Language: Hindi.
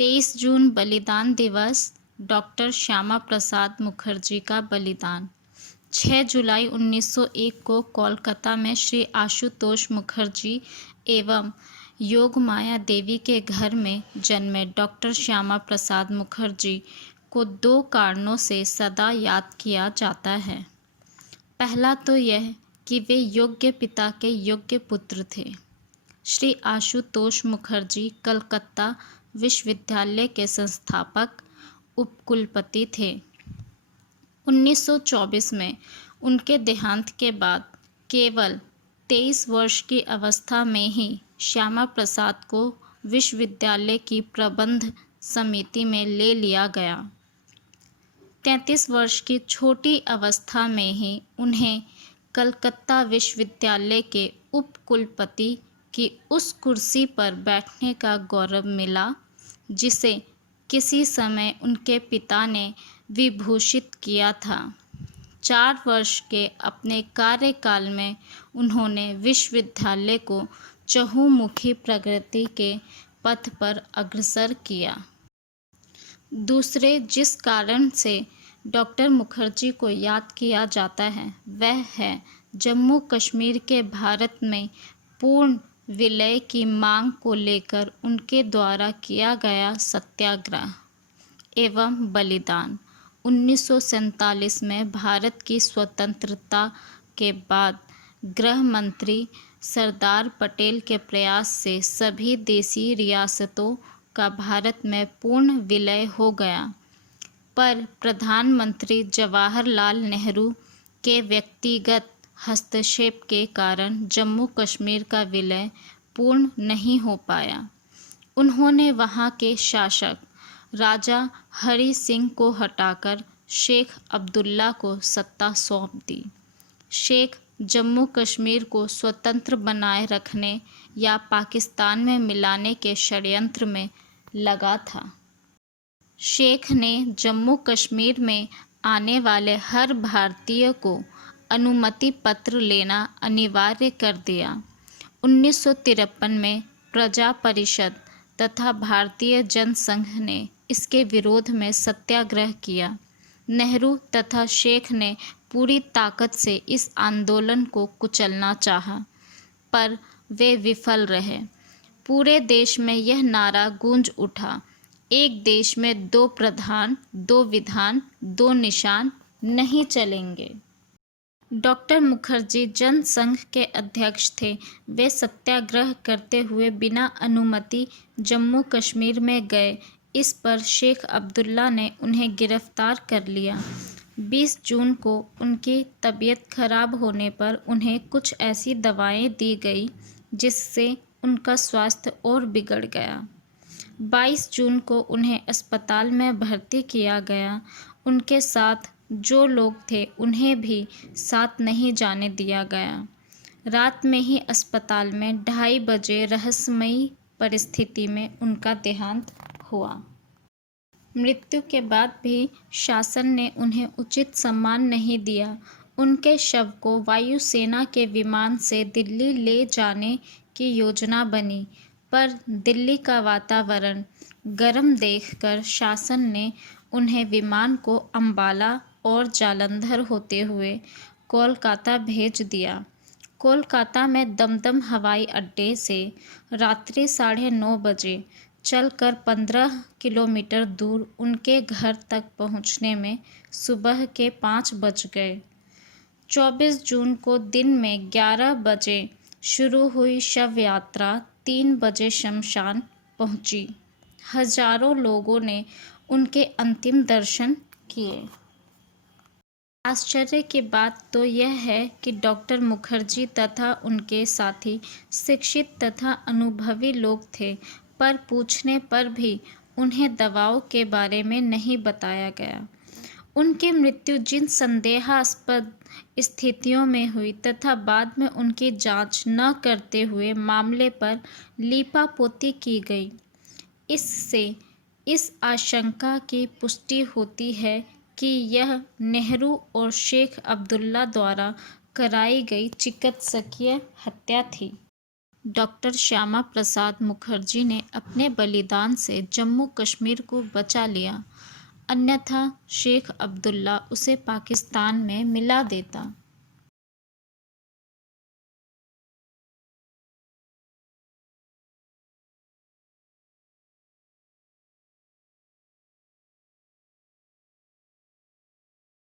23 जून बलिदान दिवस, डॉक्टर श्यामा प्रसाद मुखर्जी का बलिदान। 6 जुलाई 1901 को कोलकाता में श्री आशुतोष मुखर्जी एवं योगमाया देवी के घर में जन्मे डॉक्टर श्यामा प्रसाद मुखर्जी को 2 कारणों से सदा याद किया जाता है। पहला तो यह कि वे योग्य पिता के योग्य पुत्र थे। श्री आशुतोष मुखर्जी कलकत्ता विश्वविद्यालय के संस्थापक उपकुलपति थे। 1924 में उनके देहांत के बाद केवल 23 वर्ष की अवस्था में ही श्यामा प्रसाद को विश्वविद्यालय की प्रबंध समिति में ले लिया गया। 33 वर्ष की छोटी अवस्था में ही उन्हें कलकत्ता विश्वविद्यालय के उपकुलपति की उस कुर्सी पर बैठने का गौरव मिला जिसे किसी समय उनके पिता ने विभूषित किया था। 4 वर्ष के अपने कार्यकाल में उन्होंने विश्वविद्यालय को चहुमुखी प्रगति के पथ पर अग्रसर किया। दूसरे जिस कारण से डॉक्टर मुखर्जी को याद किया जाता है वह है जम्मू कश्मीर के भारत में पूर्ण विलय की मांग को लेकर उनके द्वारा किया गया सत्याग्रह एवं बलिदान। 1947 में भारत की स्वतंत्रता के बाद गृह मंत्री सरदार पटेल के प्रयास से सभी देसी रियासतों का भारत में पूर्ण विलय हो गया, पर प्रधानमंत्री जवाहरलाल नेहरू के व्यक्तिगत हस्तक्षेप के कारण जम्मू कश्मीर का विलय पूर्ण नहीं हो पाया। उन्होंने वहां के शासक राजा हरि सिंह को हटाकर शेख अब्दुल्ला को सत्ता सौंप दी। शेख जम्मू कश्मीर को स्वतंत्र बनाए रखने या पाकिस्तान में मिलाने के षड्यंत्र में लगा था। शेख ने जम्मू कश्मीर में आने वाले हर भारतीय को अनुमति पत्र लेना अनिवार्य कर दिया। 1953 में प्रजा परिषद तथा भारतीय जनसंघ ने इसके विरोध में सत्याग्रह किया। नेहरू तथा शेख ने पूरी ताकत से इस आंदोलन को कुचलना चाहा, पर वे विफल रहे। पूरे देश में यह नारा गूंज उठा, एक देश में 2 प्रधान, 2 विधान, 2 निशान नहीं चलेंगे। डॉक्टर मुखर्जी जनसंघ के अध्यक्ष थे। वे सत्याग्रह करते हुए बिना अनुमति जम्मू कश्मीर में गए। इस पर शेख अब्दुल्ला ने उन्हें गिरफ्तार कर लिया। 20 जून को उनकी तबीयत खराब होने पर उन्हें कुछ ऐसी दवाएं दी गई जिससे उनका स्वास्थ्य और बिगड़ गया। 22 जून को उन्हें अस्पताल में भर्ती किया गया। उनके साथ जो लोग थे उन्हें भी साथ नहीं जाने दिया गया। रात में ही अस्पताल में 2:30 बजे रहस्यमयी परिस्थिति में उनका देहांत हुआ। मृत्यु के बाद भी शासन ने उन्हें उचित सम्मान नहीं दिया। उनके शव को वायुसेना के विमान से दिल्ली ले जाने की योजना बनी, पर दिल्ली का वातावरण गर्म देखकर शासन ने उन्हें विमान को अंबाला और जालंधर होते हुए कोलकाता भेज दिया। कोलकाता में दमदम हवाई अड्डे से रात्रि 9:30 बजे चलकर 15 किलोमीटर दूर उनके घर तक पहुंचने में सुबह के 5 बज गए। 24 जून को दिन में 11 बजे शुरू हुई शव यात्रा 3 बजे शमशान पहुंची। हजारों लोगों ने उनके अंतिम दर्शन किए। आश्चर्य की बात तो यह है कि डॉक्टर मुखर्जी तथा उनके साथी शिक्षित तथा अनुभवी लोग थे, पर पूछने पर भी उन्हें दवाओं के बारे में नहीं बताया गया। उनकी मृत्यु जिन संदेहास्पद स्थितियों में हुई तथा बाद में उनकी जांच न करते हुए मामले पर लीपापोती की गई, इससे इस आशंका की पुष्टि होती है कि यह नेहरू और शेख अब्दुल्ला द्वारा कराई गई चिकित्सकीय हत्या थी। डॉक्टर श्यामा प्रसाद मुखर्जी ने अपने बलिदान से जम्मू कश्मीर को बचा लिया, अन्यथा शेख अब्दुल्ला उसे पाकिस्तान में मिला देता।